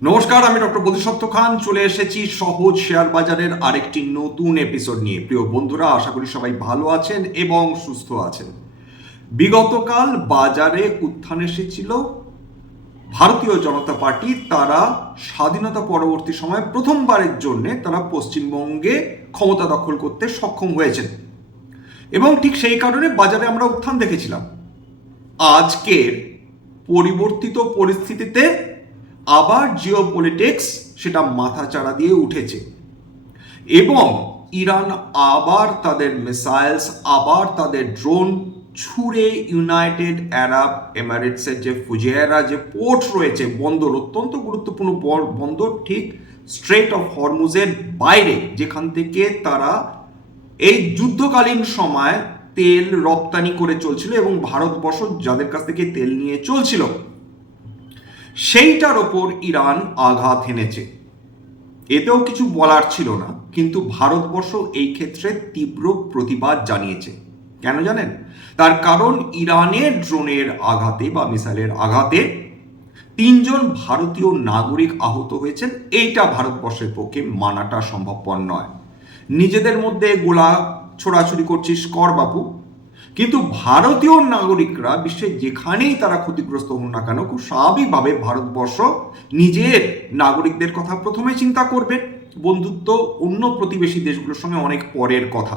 নমস্কার, আমি ডক্টর বোধিসত্ত্ব খান চলে এসেছি সহজ শেয়ার বাজারের আরেকটি নতুন এপিসোড নিয়ে। প্রিয় বন্ধুরা, আশা করি সবাই ভালো আছেন এবং সুস্থ আছেন। বিগতকাল বাজারে উত্থান এসেছিল ভারতীয় জনতা পার্টি। তারা স্বাধীনতা পরবর্তী সময়ে প্রথমবারের জন্য তারা পশ্চিমবঙ্গে ক্ষমতা দখল করতে সক্ষম হয়েছেন এবং ঠিক সেই কারণে বাজারে আমরা উত্থান দেখেছিলাম। আজকের পরিবর্তিত পরিস্থিতিতে আবার জিওপলিটিক্স সেটা মাথাচাড়া দিয়ে উঠেছে এবং ইরান আবার তাদের মিসাইলস, আবার তাদের ড্রোন ছুড়ে ইউনাইটেড আরব এমিরেটসের যে ফুজেরা যে পোর্ট রয়েছে, বন্দর, অত্যন্ত গুরুত্বপূর্ণ বন্দর, ঠিক স্ট্রেট অফ হরমুজের বাইরে, যেখান থেকে তারা এই যুদ্ধকালীন সময় তেল রপ্তানি করে চলছিল এবং ভারতবর্ষ যাদের কাছ থেকে তেল নিয়ে চলছিল সেইটার ওপর ইরান আঘাত হেনেছে। এতেও কিছু বলার ছিল না, কিন্তু ভারতবর্ষ এই ক্ষেত্রে তীব্র প্রতিবাদ জানিয়েছে। কেন জানেন? তার কারণ ইরানের ড্রোনের আঘাতে বা মিসাইলের আঘাতে 3জন ভারতীয় নাগরিক আহত হয়েছেন। এইটা ভারতবর্ষের পক্ষে মানাটা সম্ভবপর নয়। নিজেদের মধ্যে গোলা ছোড়াছুড়ি করছিস কর বাপু, কিন্তু ভারতীয় নাগরিকরা বিশ্বের যেখানেই তারা ক্ষতিগ্রস্ত হন না কেন, খুব স্বাভাবিকভাবে ভারতবর্ষ নিজের নাগরিকদের কথা প্রথমে চিন্তা করবে। বন্ধুত্ব অন্য প্রতিবেশী দেশগুলোর সঙ্গে অনেক পরের কথা।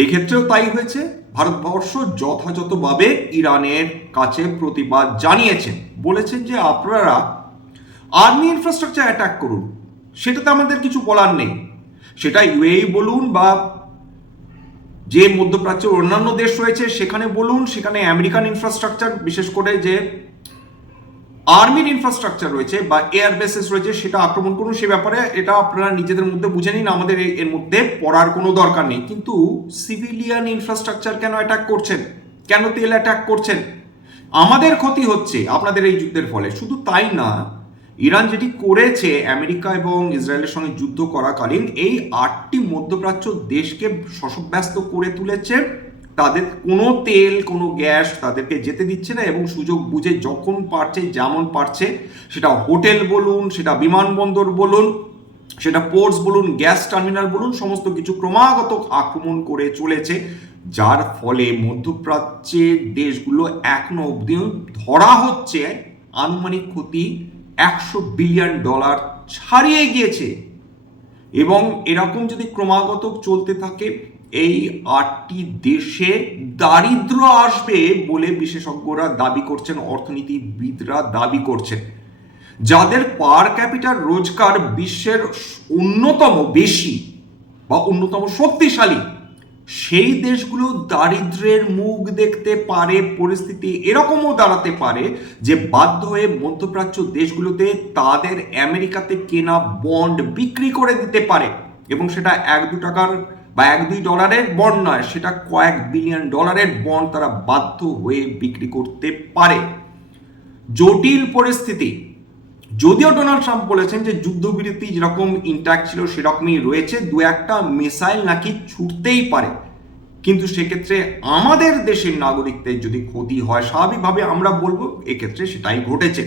এই ক্ষেত্রেও তাই হয়েছে। ভারতবর্ষ যথাযথভাবে ইরানের কাছে প্রতিবাদ জানিয়েছেন, বলেছেন যে আপনারা আর্মি ইনফ্রাস্ট্রাকচার অ্যাটাক করুন, সেটাতে আমাদের কিছু বলার নেই। সেটা ইউএই বলুন বা যে মধ্যপ্রাচ্যের অন্যান্য দেশ রয়েছে সেখানে বলুন, সেখানে আমেরিকান ইনফ্রাস্ট্রাকচার, বিশেষ করে যে আর্মির ইনফ্রাস্ট্রাকচার রয়েছে বা এয়ার বেসেস রয়েছে, সেটা আক্রমণ করুন। সে ব্যাপারে এটা আপনারা নিজেদের মধ্যে বুঝে নিন, আমাদের এর মধ্যে পড়ার কোনো দরকার নেই। কিন্তু সিভিলিয়ান ইনফ্রাস্ট্রাকচার কেন অ্যাটাক করছেন? কেন তেল অ্যাটাক করছেন? আমাদের ক্ষতি হচ্ছে আপনাদের এই যুদ্ধের ফলে। শুধু তাই না, ইরান যেটি করেছে আমেরিকা এবং ইসরায়েলের সঙ্গে যুদ্ধ করাকালীন, এই 8টি মধ্যপ্রাচ্য দেশকে শশব্যস্ত করে তুলেছে। তাদের কোনো তেল, কোনো গ্যাস তাদেরকে যেতে দিচ্ছে না এবং সুযোগ বুঝে যখন পারছে, যেমন পারছে, সেটা হোটেল বলুন, সেটা বিমানবন্দর বলুন, সেটা পোর্টস বলুন, গ্যাস টার্মিনাল বলুন, সমস্ত কিছু ক্রমাগত আক্রমণ করে চলেছে। যার ফলে মধ্যপ্রাচ্যের দেশগুলো এখনো অবধি ধরা হচ্ছে আনুমানিক ক্ষতি $100 বিলিয়ন ছাড়িয়ে গিয়েছে। এবং এরকম যদি ক্রমাগত চলতে থাকে, এই 8টি দেশে দারিদ্র আসবে বলে বিশেষজ্ঞরা দাবি করছেন, অর্থনীতিবিদরা দাবি করছেন। যাদের পার ক্যাপিটাল রোজগার বিশ্বের অন্যতম বেশি বা অন্যতম শক্তিশালী, সেই দেশগুলো দারিদ্র্যের মুখ দেখতে পারে। পরিস্থিতি এরকমও দাঁড়াতে পারে যে বাধ্য হয়ে মধ্যপ্রাচ্য দেশগুলোতে তাদের আমেরিকাতে কেনা বন্ড বিক্রি করে দিতে পারে, এবং সেটা $1-2 বা $1-2 বন্ড নয়, সেটা কয়েক বিলিয়ন ডলারের বন্ড তারা বাধ্য হয়ে বিক্রি করতে পারে। জটিল পরিস্থিতি। যদিও ডোনাল্ড ট্রাম্প বলেছেন যে যুদ্ধবিরতি যেরকম ইন্ট্যাক্ট ছিল সেরকমই রয়েছে, 2-1টা মিসাইল নাকি ছুটতেই পারে, কিন্তু সেক্ষেত্রে আমাদের দেশের নাগরিকদের যদি ক্ষতি হয়, স্বাভাবিকভাবে আমরা বলবো এক্ষেত্রে সেটাই ঘটেছে।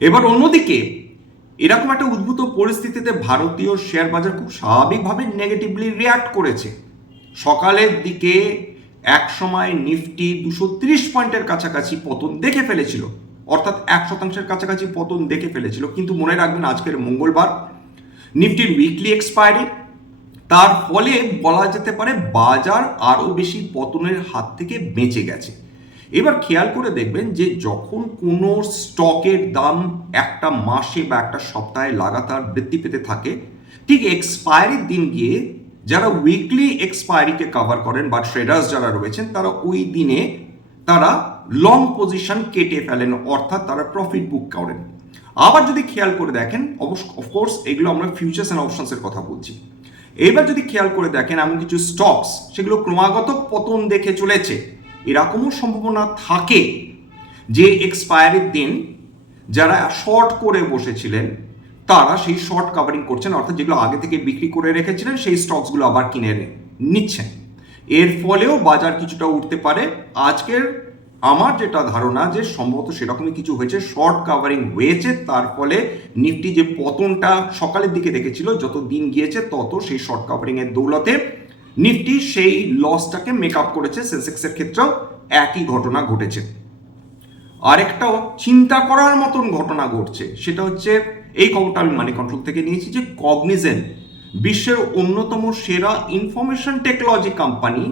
এবার অন্যদিকে এরকম একটা উদ্ভূত পরিস্থিতিতে ভারতীয় শেয়ার বাজার খুব স্বাভাবিকভাবে নেগেটিভলি রিয়াক্ট করেছে। সকালের দিকে এক সময় নিফটি 230 পয়েন্টের কাছাকাছি পতন দেখে ফেলেছিল, অর্থাৎ 1% কাছাকাছি পতন দেখে ফেলেছিল। কিন্তু মনে রাখবেন আজকের মঙ্গলবার, নিফটির উইকলি এক্সপায়ারি, তার ফলে বলা যেতে পারে বাজার আরও বেশি পতনের হাত থেকে বেঁচে গেছে। এবার খেয়াল করে দেখবেন যে যখন কোনো স্টকের দাম একটা মাসে বা একটা সপ্তাহে লাগাতার বৃদ্ধি পেতে থাকে, ঠিক এক্সপায়ারির দিন গিয়ে যারা উইকলি এক্সপায়ারিকে কভার করেন বা ট্রেডার্স যারা রয়েছেন, তারা ওই দিনে তারা লং পজিশন কেটে ফেলেন, অর্থাৎ তারা প্রফিট বুক করেন। আবার যদি খেয়াল করে দেখেন, অফকোর্স এগুলো আমরা ফিউচার্স অ্যান্ড অপশনসের কথা বলছি। এবার যদি খেয়াল করে দেখেন, এমন কিছু স্টকস সেগুলো ক্রমাগত পতন দেখে চলেছে। এরকমও সম্ভাবনা থাকে যে এক্সপায়ারির দিন যারা শর্ট করে বসেছিলেন তারা সেই শর্ট কাভারিং করছেন, অর্থাৎ যেগুলো আগে থেকে বিক্রি করে রেখেছিলেন সেই স্টকসগুলো আবার কিনে নিচ্ছেন। এর ফলেও বাজার কিছুটা উঠতে পারে। আজকের আমার যেটা ধারণা যে সম্ভবত সেরকমই কিছু হয়েছে, শর্ট কাভারিং হয়েছে, তার ফলে নিফটি যে পতনটা সকালের দিকে দেখেছিল, যত দিন গিয়েছে তত সেই শর্ট কাভারিং এর দৌলতে নিফটি সেই লসটাকে মেক আপ করেছে। সেন্সেক্সের ক্ষেত্রেও একই ঘটনা ঘটেছে। আরেকটাও চিন্তা করার মতন ঘটনা ঘটছে, সেটা হচ্ছে এই খবরটা আমি মানি কন্ট্রোল থেকে নিয়েছি, যে কগনিজেন্ট বিশ্বের অন্যতম সেরা ইনফরমেশন টেকনোলজি কোম্পানি,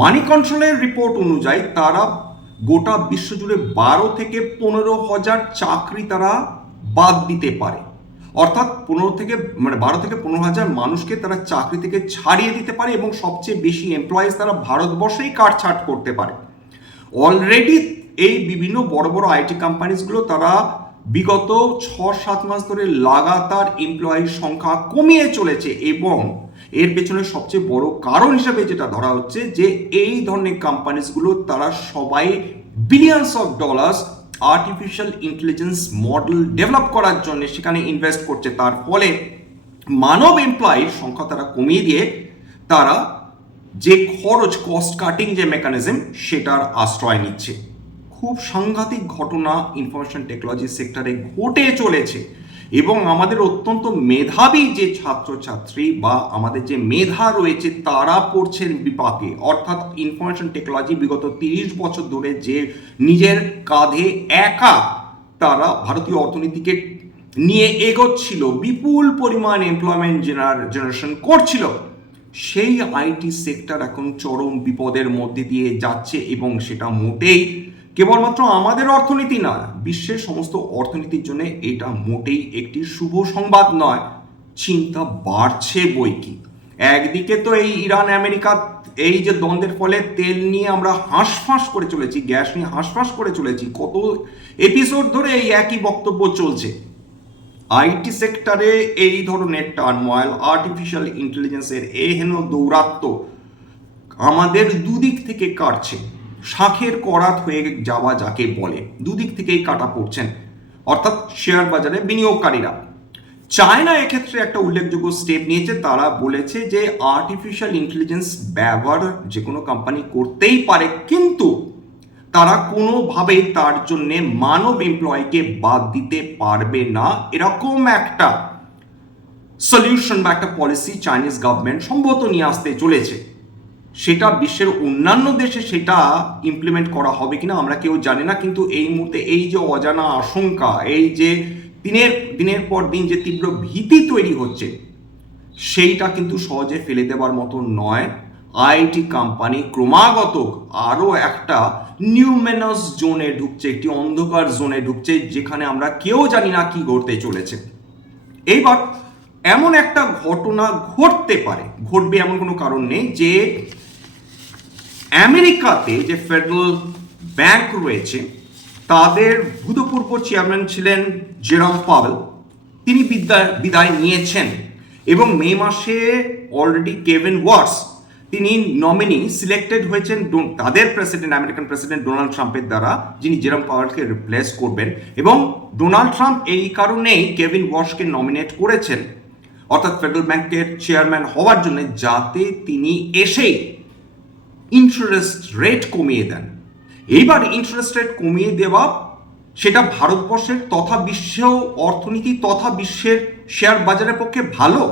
মানি কন্ট্রোলের রিপোর্ট অনুযায়ী তারা গোটা বিশ্বজুড়ে 12 থেকে 15,000 চাকরি তারা বাদ দিতে পারে। অর্থাৎ 12 থেকে 15,000 মানুষকে তারা চাকরি থেকে ছাড়িয়ে দিতে পারে, এবং সবচেয়ে বেশি এমপ্লয়িজ তারা ভারতবর্ষেই কাটছাঁট করতে পারে। অলরেডি এই বিভিন্ন বড় বড় আইটি কোম্পানিজগুলো তারা বিগত 6-7 মাস ধরে লাগাতার এমপ্লয়ির সংখ্যা কমিয়ে চলেছে, এবং এর পেছনে সবচেয়ে বড় কারণ হিসেবে যেটা ধরা হচ্ছে যে এই ধরনের কোম্পানিজগুলো তারা সবাই billions of dollars artificial intelligence model develop করার জন্য সেখানে ইনভেস্ট করছে। তার ফলে মানব এমপ্লয়ির সংখ্যা তারা কমিয়ে দিয়ে তারা যে খরচ, কস্ট কাটিং যে মেকানিজম, সেটার আশ্রয় নিচ্ছে। খুব সাংঘাতিক ঘটনা ইনফরমেশন টেকনোলজি সেক্টরে ঘটে চলেছে, এবং আমাদের অত্যন্ত মেধাবী যে ছাত্রছাত্রী বা আমাদের যে মেধা রয়েছে তারা পড়ছেন বিপাকে। অর্থাৎ ইনফরমেশন টেকনোলজি বিগত 30 বছর ধরে যে নিজের কাঁধে একা তারা ভারতীয় অর্থনীতিকে নিয়ে এগোচ্ছিল, বিপুল পরিমাণ এমপ্লয়মেন্ট জেনারেশন করছিল, সেই আইটি সেক্টর এখন চরম বিপদের মধ্যে দিয়ে যাচ্ছে। এবং সেটা মোটেই কেবলমাত্র আমাদের অর্থনীতি নয়, বিশ্বের সমস্ত অর্থনীতির জন্য এটা মোটেই একটি শুভ সংবাদ নয়। চিন্তা বাড়ছে বই কি। একদিকে তো এই ইরান আমেরিকা এই যে দ্বন্দ্বের ফলে তেল নিয়ে আমরা হাঁসফাঁস করে চলেছি, গ্যাস নিয়ে হাঁসফাঁস করে চলেছি, কত এপিসোড ধরে এই একই বক্তব্য চলছে। আইটি সেক্টরে এই ধরনের টার্মোয়েল, আর্টিফিশিয়াল ইন্টেলিজেন্সের এহেন দৌরাত্ম্য আমাদের দুদিক থেকে কাটছে। শাঁখের করাত হয়ে যাওয়া যাকে বলে, দুদিক থেকেই কাটা পড়ছেন, অর্থাৎ শেয়ার বাজারে বিনিয়োগকারীরা। চায়না এক্ষেত্রে একটা উল্লেখযোগ্য স্টেপ নিয়েছে। তারা বলেছে যে আর্টিফিশিয়াল ইন্টেলিজেন্স ব্যবহার যে কোনো কোম্পানি করতেই পারে, কিন্তু তারা কোনোভাবেই তার জন্যে মানব এমপ্লয়িকে বাদ দিতে পারবে না। এরকম একটা সলিউশন বা একটা পলিসি চাইনিজ গভর্নমেন্ট সম্ভবত নিয়ে আসতে চলেছে। সেটা বিশ্বের অন্যান্য দেশে সেটা ইমপ্লিমেন্ট করা হবে কিনা আমরা কেউ জানি না, কিন্তু এই মুহূর্তে এই যে অজানা আশঙ্কা, এই যে দিনের পর দিন যে তীব্র ভীতি তৈরি হচ্ছে, সেইটা কিন্তু সহজে ফেলে দেওয়ার মতো নয়। আইটি কোম্পানি ক্রমাগত আরও একটা নিউমেনাস জোনে ঢুকছে, একটি অন্ধকার জোনে ঢুকছে, যেখানে আমরা কেউ জানি না কি ঘটতে চলেছে। এইবার এমন একটা ঘটনা ঘটতে পারে, ঘটবে এমন কোনো কারণ নেই, যে আমেরিকাতে যে ফেডারেল ব্যাংক রয়েছে তাদের ভূতপূর্ব চেয়ারম্যান ছিলেন জেরম পাওয়েল, তিনি বিদায় নিয়েছেন, এবং মে মাসে অলরেডি কেভিন ওয়াটস তিনি নমিনি সিলেক্টেড হয়েছেন তাদের প্রেসিডেন্ট, আমেরিকান প্রেসিডেন্ট ডোনাল্ড ট্রাম্পের দ্বারা, যিনি জেরম পাওয়েলকে রিপ্লেস করবেন। এবং ডোনাল্ড ট্রাম্প এই কারণেই কেভিন ওয়াটসকে নমিনেট করেছেন, অর্থাৎ ফেডারেল ব্যাংকের চেয়ারম্যান হওয়ার জন্য, যাতে তিনি এসেই ইন্টারেস্ট রেট কমিয়ে দেন। এইবার ইন্টারেস্ট রেট কমিয়ে দেওয়া সেটা ভারতবর্ষের তথা বিশ্ব অর্থনীতি তথা বিশ্বের শেয়ার বাজারের পক্ষে ভালো?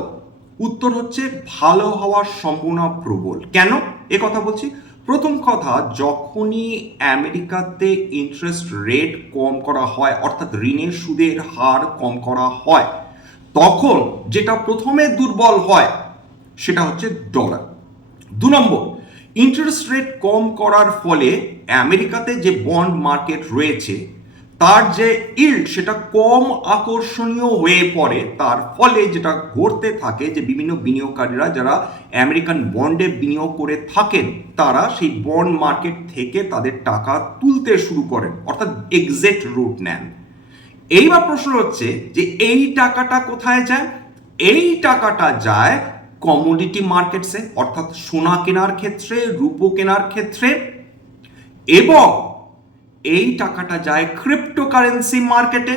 উত্তর হচ্ছে ভালো হওয়ার সম্ভাবনা প্রবল। কেন এ কথা বলছি? প্রথম কথা, যখনই আমেরিকাতে ইন্টারেস্ট রেট কম করা হয়, অর্থাৎ ঋণের সুদের হার কম করা হয়, তখন যেটা প্রথমে দুর্বল হয় সেটা হচ্ছে ডলার। 2 নম্বর, ইন্টারেস্ট রেট কম করার ফলে আমেরিকাতে যে বন্ড মার্কেট রয়েছে তার যে ইল্ড সেটা কম আকর্ষণীয় হয়ে পড়ে। তার ফলে যেটা ঘটতে থাকে যে বিভিন্ন বিনিয়োগকারীরা যারা আমেরিকান বন্ডে বিনিয়োগ করে থাকেন তারা সেই বন্ড মার্কেট থেকে তাদের টাকা তুলতে শুরু করেন, অর্থাৎ এক্সিট রুট নেন। এইবার প্রশ্ন হচ্ছে যে এই টাকাটা কোথায় যায়? এই টাকাটা যায় কমোডিটি মার্কেটসে, অর্থাৎ সোনা কেনার ক্ষেত্রে, রূপো কেনার ক্ষেত্রে, এবং এই টাকাটা যায় ক্রিপ্টোকারেন্সি মার্কেটে।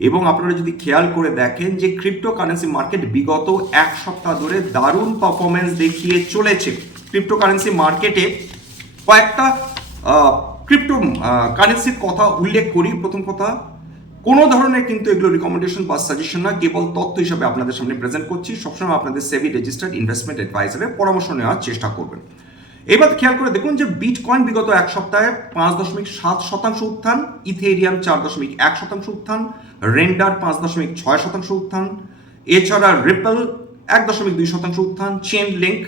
এবং আপনারা যদি খেয়াল করে দেখেন যে ক্রিপ্টোকারেন্সি মার্কেট বিগত 1 সপ্তাহ ধরে দারুণ পারফরমেন্স দেখিয়ে চলেছে। ক্রিপ্টোকারেন্সি মার্কেটে কয়েকটা ক্রিপ্টো কারেন্সির কথা উল্লেখ করি। প্রথম কথা, কোনো ধরনের কিন্তু এগুলো রিকমেন্ডেশন বা সাজেশন না, কেবল তথ্য হিসাবে আপনাদের সামনে প্রেজেন্ট করছি। সবসময় আপনাদের সেবি রেজিস্টার্ড ইনভেস্টমেন্ট অ্যাডভাইজারের পরামর্শ নেওয়ার চেষ্টা করবেন। এবার খেয়াল করে দেখুন যে বিটকয়েন বিগত এক সপ্তাহে 5.7% উত্থান, ইথেরিয়াম 4.1% উত্থান, রেন্ডার 5.6% উত্থান, এছাড়া রিপল 1.2% উত্থান, চেন লিঙ্ক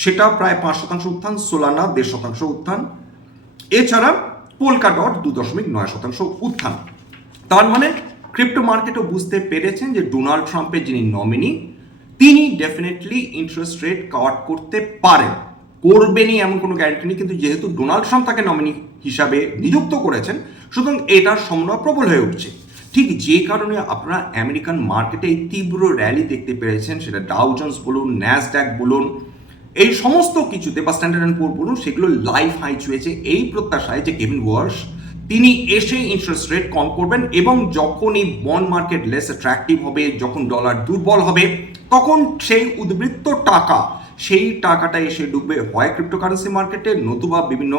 সেটা প্রায় 5% উত্থান, সোলানা 1.5% উত্থান, এছাড়া পোলকাডট 2.9% উত্থান। তার মানে ক্রিপ্টো মার্কেটও বুঝতে পেরেছেন যে ডোনাল্ড ট্রাম্পের যিনি নমিনি তিনি ডেফিনেটলি ইন্টারেস্ট রেট কাট করতে পারেন, করবেনই এমন কোনো গ্যারান্টি নেই, কিন্তু যেহেতু ডোনাল্ড ট্রাম্প তাকে নমিনি হিসাবে নিযুক্ত করেছেন, সুতরাং এটার সম্ভাবনা প্রবল হয়ে উঠছে। ঠিক যে কারণে আপনারা আমেরিকান মার্কেটে এই তীব্র র্যালি দেখতে পেরেছেন, সেটা ডাউ জোন্স বলুন, ন্যাসড্যাক বলুন, এই সমস্ত কিছুতে বা স্ট্যান্ডার্ড অ্যান্ড পুয়ার বলুন, সেগুলো লাইফ হাই ছুঁয়েছে এই প্রত্যাশায় যে কেভিন ওয়ার্স তিনি এসে ইন্টারেস্ট রেট কম করবেন, এবং যখন এই বন্ড মার্কেট লেস অ্যাট্রাকটিভ হবে, যখন ডলার দুর্বল হবে, তখন সেই উদ্বৃত্ত টাকা, সেই টাকাটা এসে ডুববে হয় ক্রিপ্টোকারেন্সি মার্কেটে, নতুবা বিভিন্ন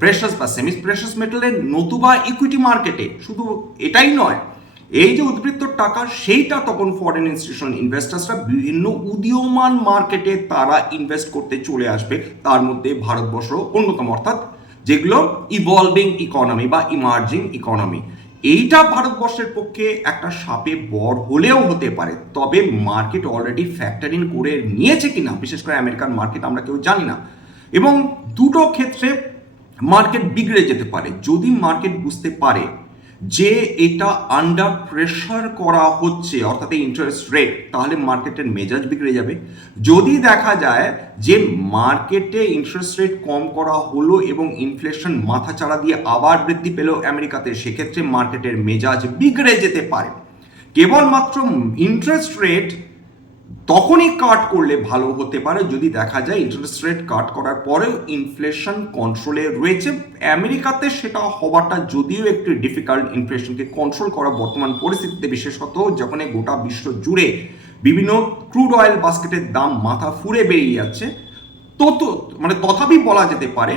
প্রেশাস বা সেমি প্রেশাস মেটালের, নতুবা ইকুইটি মার্কেটে। শুধু এটাই নয়, এই যে উদ্বৃত্ত টাকা সেইটা তখন ফরেন ইনস্টিটিউশনাল ইনভেস্টার্সরা বিভিন্ন উদীয়মান মার্কেটে তারা ইনভেস্ট করতে চলে আসবে, তার মধ্যে ভারতবর্ষ অন্যতম, অর্থাৎ যেগুলো ইভলভিং ইকোনমি বা ইমার্জিং ইকোনমি। এইটা ভারতবর্ষের পক্ষে একটা সাপে বর হলেও হতে পারে, তবে মার্কেট অলরেডি ফ্যাক্টর ইন করে নিয়েছে কিনা, বিশেষ করে আমেরিকান মার্কেট, আমরা কেউ জানি না। এবং দুটো ক্ষেত্রে মার্কেট বিগড়ে যেতে পারে। যদি মার্কেট বুঝতে পারে যে এটা আন্ডার প্রেশার করা হচ্ছে, অর্থাৎ ইন্টারেস্ট রেট, তাহলে মার্কেটের মেজাজ বিগড়ে যাবে। যদি দেখা যায় যে মার্কেটে ইন্টারেস্ট রেট কম করা হলো এবং ইনফ্লেশন মাথাচাড়া দিয়ে আবার বৃদ্ধি পেল আমেরিকাতে, সেক্ষেত্রে মার্কেটের মেজাজ বিগড়ে যেতে পারে। কেবলমাত্র ইন্টারেস্ট রেট তখনই কাট করলে ভালো হতে পারে যদি দেখা যায় ইন্টারেস্ট রেট কাট করার পরেও ইনফ্লেশন কন্ট্রোলে রয়েছে। আমেরিকাতে সেটা হওয়াটা যদিও একটু ডিফিকাল্ট, ইনফ্লেশনকে কন্ট্রোল করা বর্তমান পরিস্থিতিতে, বিশেষত যখন গোটা বিশ্ব জুড়ে বিভিন্ন ক্রুড অয়েল বাস্কেটের দাম মাথা ফুঁড়ে বেরিয়ে যাচ্ছে, তথাপি বলা যেতে পারে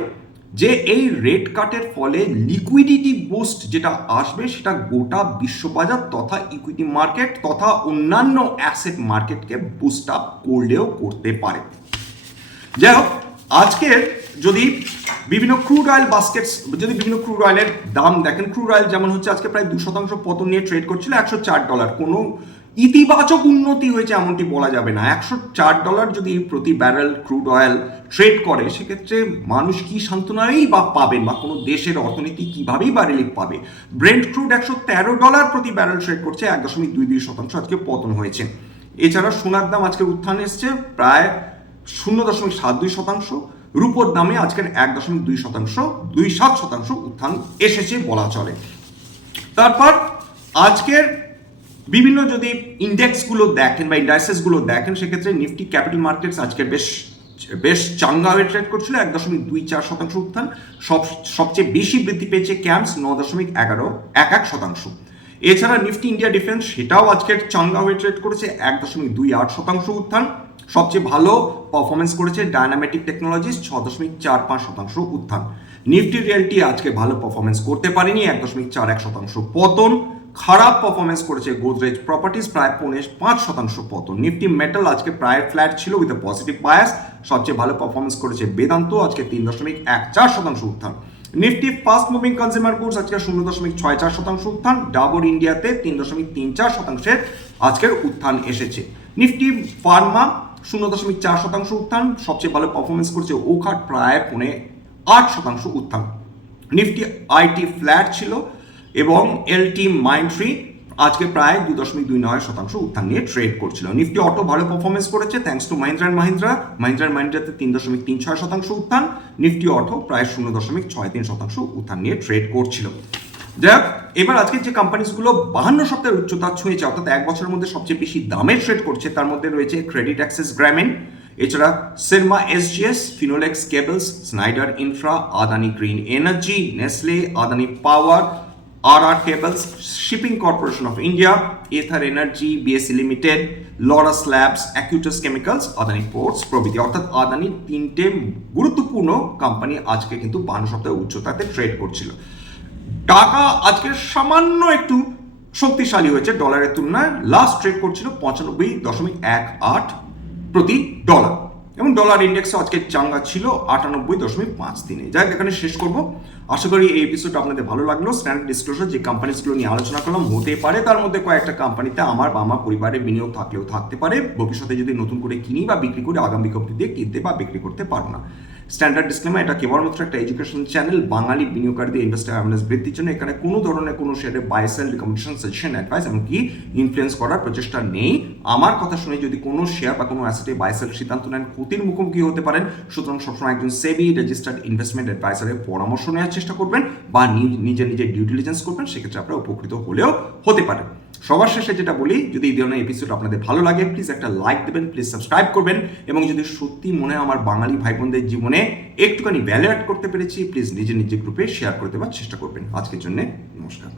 যে এই রেট কাটের ফলে লিকুইডিটি বুস্ট যেটা আসবে, সেটা গোটা বিশ্ববাজার তথা ইকুইটি মার্কেট তথা অন্যান্য অ্যাসেট মার্কেটকে বুস্ট আপ করলেও করতে পারে। যাই হোক, আজকের যদি বিভিন্ন ক্রুড অয়েল বাস্কেটস, যদি বিভিন্ন ক্রুড অয়েলের দাম দেখেন, ক্রুড অয়েল যেমন হচ্ছে আজকে প্রায় 2% পতন নিয়ে ট্রেড করছিল $104, কোনো ইতিবাচক উন্নতি হয়েছে এমনটি বলা যাবে না। $104 যদি প্রতি ব্যারেল ক্রুড অয়েল ট্রেড করে, সেক্ষেত্রে মানুষ কি সান্ত্বনাই বা পাবেন, বা কোনো দেশের অর্থনীতি কিভাবেই বা রিলিফ পাবে। ব্রেন্ট ক্রুড $113 প্রতি ব্যারেল ট্রেড করছে, 1.22% আজকে পতন হয়েছে। এছাড়া সোনার দাম আজকে উত্থান এসছে প্রায় 0.72%, রুপোর দামে আজকের 1.27% উত্থান এসেছে বলা চলে। তারপর আজকের বিভিন্ন যদি ইন্ডেক্সগুলো দেখেন বা ইন্ডাইসেসগুলো দেখেন, সেক্ষেত্রে নিফটি ক্যাপিটাল মার্কেটস আজকে বেশ চাঙ্গা হয়ে ট্রেড করছিল, 1.24% উত্থান। সবচেয়ে বেশি বৃদ্ধি পেয়েছে ক্যাম্পস 9.11%। এছাড়া নিফটি ইন্ডিয়া ডিফেন্স সেটাও আজকের চাঙ্গা হয়ে ট্রেড করেছে, 1.28% উত্থান। সবচেয়ে ভালো পারফরমেন্স করেছে ডায়নামেটিক টেকনোলজিস, 6.45% উত্থান। নিফটি রিয়েলটি আজকে ভালো পারফরমেন্স করতে পারেনি, 1.41% পতন। খারাপ পারফরমেন্স করেছে গোদরেজ প্রপার্টিজ, প্রায় 5% পতন। নিফটি মেটাল আজকে প্রায় ফ্ল্যাট ছিল উইথ এ পজিটিভ বায়াস। সবচেয়ে ভালো পারফরমেন্স করেছে বেদান্ত, আজকে 3.14% উত্থান। Nifty fast moving consumer goods আজকে 0.64% উত্থান। ডাবর ইন্ডিয়াতে 3.34% আজকের উত্থান এসেছে। নিফটি ফার্মা 0.4% উত্থান। সবচেয়ে ভালো পারফরমেন্স করেছে ওখাট, প্রায় 8% উত্থান। নিফটি আইটি ফ্ল্যাট ছিল এবং এলটি মাইন্ডট্রি আজকে প্রায় 2.29% উত্থান নিয়ে ট্রেড করছিল। নিফটি অটো ভালো পারফরমেন্স করেছে থ্যাঙ্কস টু মাহিন্দ্রা অ্যান্ড মাহিন্দ্রাতে 3.36% উত্থান। নিফটি অটো প্রায় 0.63% উত্থান নিয়ে ট্রেড করছিল। যাক, এবার আজকে যে কোম্পানিগুলো 52 সপ্তাহের উচ্চতা ছুঁয়েছে, অর্থাৎ এক বছরের মধ্যে সবচেয়ে বেশি দামে ট্রেড করছে, তার মধ্যে রয়েছে ক্রেডিট অ্যাক্সেস গ্রামীণ, এছাড়া Syrma SGS, Finolex cables, Schneider infra, Adani green energy, Nestle, Adani power, RR Cables, Shipping Corporation of India, Aether Energy, BSC Limited, Laurus Labs, Acutus Chemicals, Adani Ports প্রভৃতি। অর্থাৎ আদানির তিনটে গুরুত্বপূর্ণ কোম্পানি আজকে কিন্তু 52 সপ্তাহে উচ্চতাতে ট্রেড করছিল। টাকা আজকে সামান্য একটু শক্তিশালী হয়েছে ডলারের তুলনায়। লাস্ট ট্রেড করছিল 95.18 প্রতি ডলার, এবং ডলার ইন্ডেক্সও আজকে চাঙ্গা ছিল 98.53। যাই হোক, এখানে শেষ করব। আশা করি এই এপিসোড আপনাদের ভালো লাগলো। স্ট্যান্ডার্ড ডিসক্লোজার যে কোম্পানিগুলো নিয়ে আলোচনা করলাম, হতে পারে তার মধ্যে কয়েকটা কোম্পানিতে আমার বা আমার পরিবারের বিনিয়োগ থাকলেও থাকতে পারে। ভবিষ্যতে যদি নতুন করে কিনি বা বিক্রি করে আগামী বিজ্ঞপ্তি দিয়ে কিনতে বা বিক্রি করতে পারবো না। স্ট্যান্ডার্ড ডিসক্লেমার, এটা কেবলমাত্র একটা এডুকেশন চ্যানেল। বাঙালি বিনিয়োগকারীদের ইনভেস্টার অ্যাওয়ারনেস বৃদ্ধির জন্য এখানে কোনো ধরনের কোনো শেয়ারের buy sell recommendation, suggestion, advice এমনকি ইনফ্লুয়েন্স করার প্রচেষ্টা নেই। আমার কথা শুনে যদি কোনো শেয়ার বা কোনো অ্যাসেটে বাই সেল সিদ্ধান্ত নেন, ক্ষতির মুখোমুখি হতে পারেন। সুতরাং সবসময় একজন সেবি রেজিস্টার্ড ইনভেস্টমেন্ট অ্যাডভাইসারের পরামর্শ নেওয়ার চেষ্টা করবেন বা নিজে ডিউ ডিলিজেন্স করবেন, সেক্ষেত্রে আপনারা উপকৃত হলেও হতে পারেন। সবার শেষে যেটা বলি, যদি এই ধরনের এপিসোড আপনাদের ভালো লাগে, প্লিজ একটা লাইক দেবেন, প্লিজ সাবস্ক্রাইব করবেন, এবং যদি সত্যি মনে হয় আমার বাঙালি ভাই বোনদের জীবনে একটুখানি ভ্যালু অ্যাড করতে পেরেছি, প্লিজ নিজের গ্রুপে শেয়ার করে দেওয়ার চেষ্টা করবেন। আজকের জন্য নমস্কার।